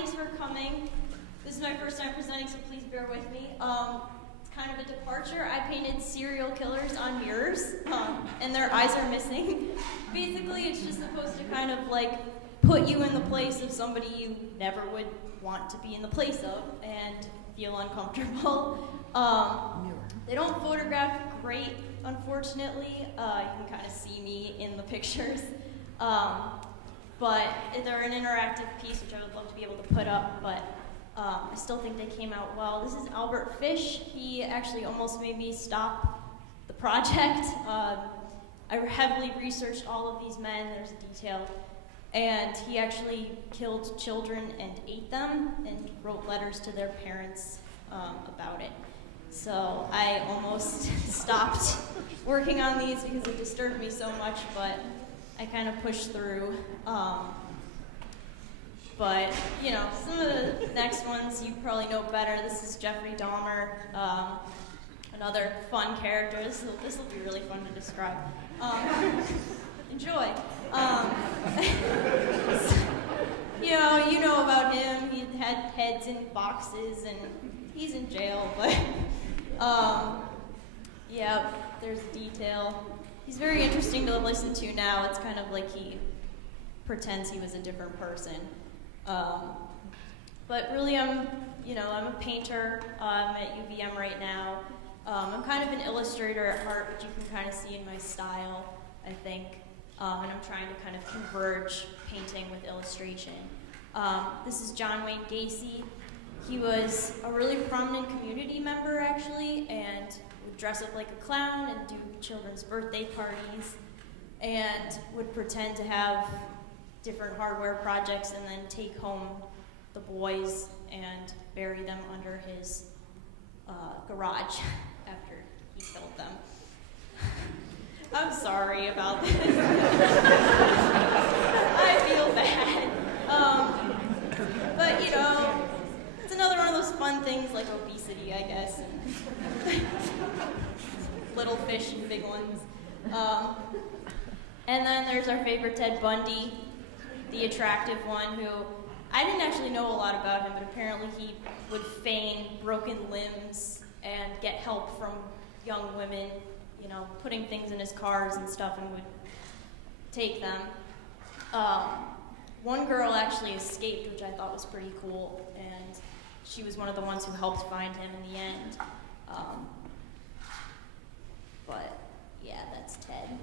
thanks for coming. This is my first time presenting, so please bear with me. It's kind of a departure. I painted serial killers on mirrors, and their eyes are missing. Basically, it's just supposed to kind of like put you in the place of somebody you never would want to be in the place of and feel uncomfortable. They don't photograph great, unfortunately. You can kind of see me in the pictures. But they're an interactive piece, which I would love to be able to put up, but I still think they came out well. This is Albert Fish. He actually almost made me stop the project. I heavily researched all of these men, there's a detail, and he actually killed children and ate them and wrote letters to their parents about it. So I almost stopped working on these because it disturbed me so much, but I kind of pushed through. But, you know, some of the next ones you probably know better. This is Jeffrey Dahmer, another fun character. This will be really fun to describe. Enjoy. You know about him. He had heads in boxes, and he's in jail, but yeah, there's detail. He's very interesting to listen to now. It's kind of like he pretends he was a different person. But really, I'm a painter. I'm at UVM right now. I'm kind of an illustrator at heart, which you can kind of see in my style, I think. And I'm trying to kind of converge painting with illustration. This is John Wayne Gacy. He was a really prominent community member, actually, and would dress up like a clown and do children's birthday parties, and would pretend to have different hardware projects and then take home the boys and bury them under his garage after he killed them. I'm sorry about this. I feel bad. But, it's another one of those fun things like obesity, I guess. And little fish and big ones. And then there's our favorite Ted Bundy, the attractive one, who I didn't actually know a lot about him, but apparently he would feign broken limbs and get help from young women, putting things in his cars and stuff, and would take them. One girl actually escaped, which I thought was pretty cool, and she was one of the ones who helped find him in the end. But yeah, that's Ted.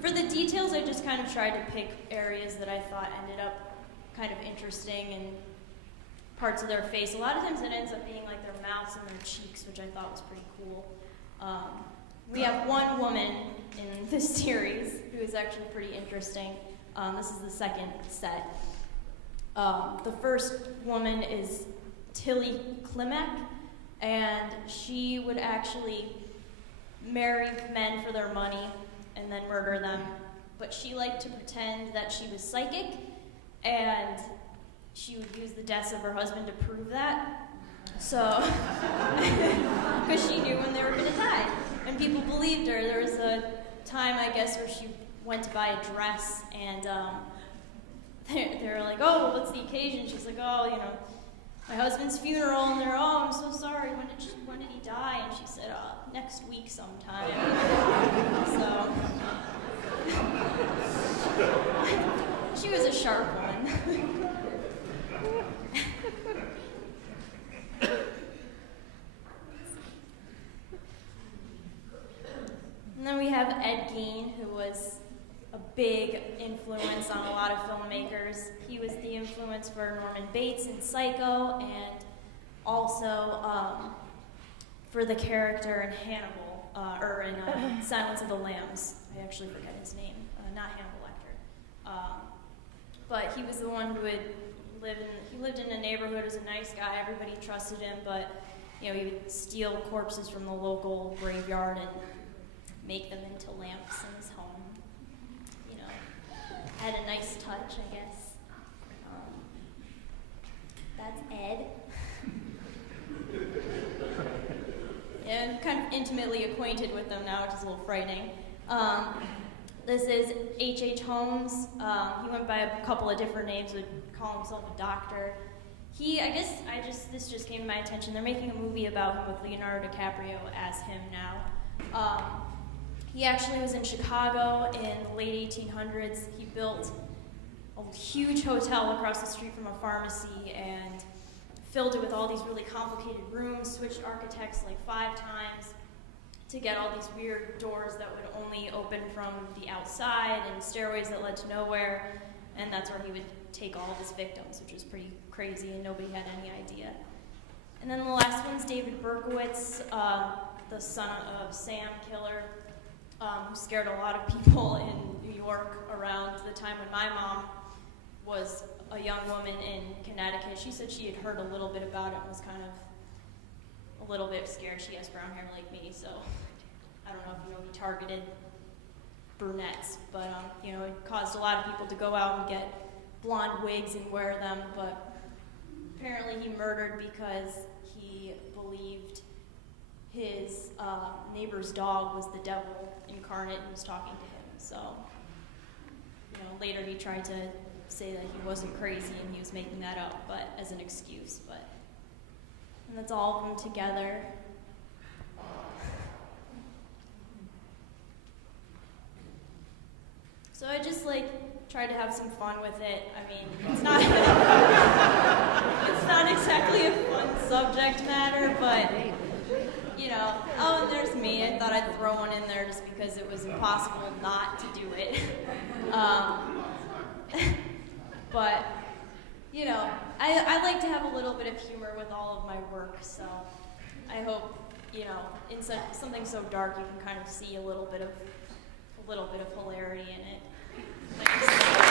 For the details, I just kind of tried to pick areas that I thought ended up kind of interesting and parts of their face. A lot of times it ends up being like their mouths and their cheeks, which I thought was pretty cool. We have one woman in this series who is actually pretty interesting. This is the second set. The first woman is Tilly Klimek, and she would actually marry men for their money and then murder them. But she liked to pretend that she was psychic, and she would use the deaths of her husband to prove that. So, because she knew when they were going to die. And people believed her. There was a time, I guess, where she went to buy a dress, and they were like, oh, well, what's the occasion? She's like, oh, my husband's funeral. And they're, oh, I'm so sorry. When did he die? And she said, next week sometime. So, she was a sharp one. And then we have Ed Gein, who was a big influence on a lot of filmmakers. He was the influence for Norman Bates in Psycho, and also for the character in Hannibal, or in Silence of the Lambs. I actually forget his name, not Hannibal Lecter. But he was the one who lived in a neighborhood as a nice guy. Everybody trusted him, but he would steal corpses from the local graveyard and make them into lamps in his home. Had a nice touch, I guess. That's Ed. Yeah, I'm kind of intimately acquainted with them now, which is a little frightening. This is H.H. Holmes. He went by a couple of different names, would call himself a doctor. This just came to my attention. They're making a movie about him with Leonardo DiCaprio as him now. He actually was in Chicago in the late 1800s. He built a huge hotel across the street from a pharmacy and filled it with all these really complicated rooms, switched architects like 5 times to get all these weird doors that would only open from the outside and stairways that led to nowhere. And that's where he would take all of his victims, which was pretty crazy, and nobody had any idea. And then the last one's David Berkowitz, the son of Sam Killer, who scared a lot of people in New York around the time when my mom was a young woman in Connecticut. She said she had heard a little bit about it and was kind of a little bit scared. She has brown hair like me, so I don't know if you know he targeted brunettes, but it caused a lot of people to go out and get blonde wigs and wear them, but apparently he murdered because he believed his neighbor's dog was the devil incarnate and was talking to him. So, later he tried to say that he wasn't crazy and he was making that up, but as an excuse. And that's all of them together. So I just tried to have some fun with it. I mean, it's not it's not exactly a fun subject matter, but and there's me. I thought I'd throw one in there just because it was impossible not to do it. But I like to have a little bit of humor with all of my work, so I hope in something so dark you can kind of see a little bit of hilarity in it. Thanks.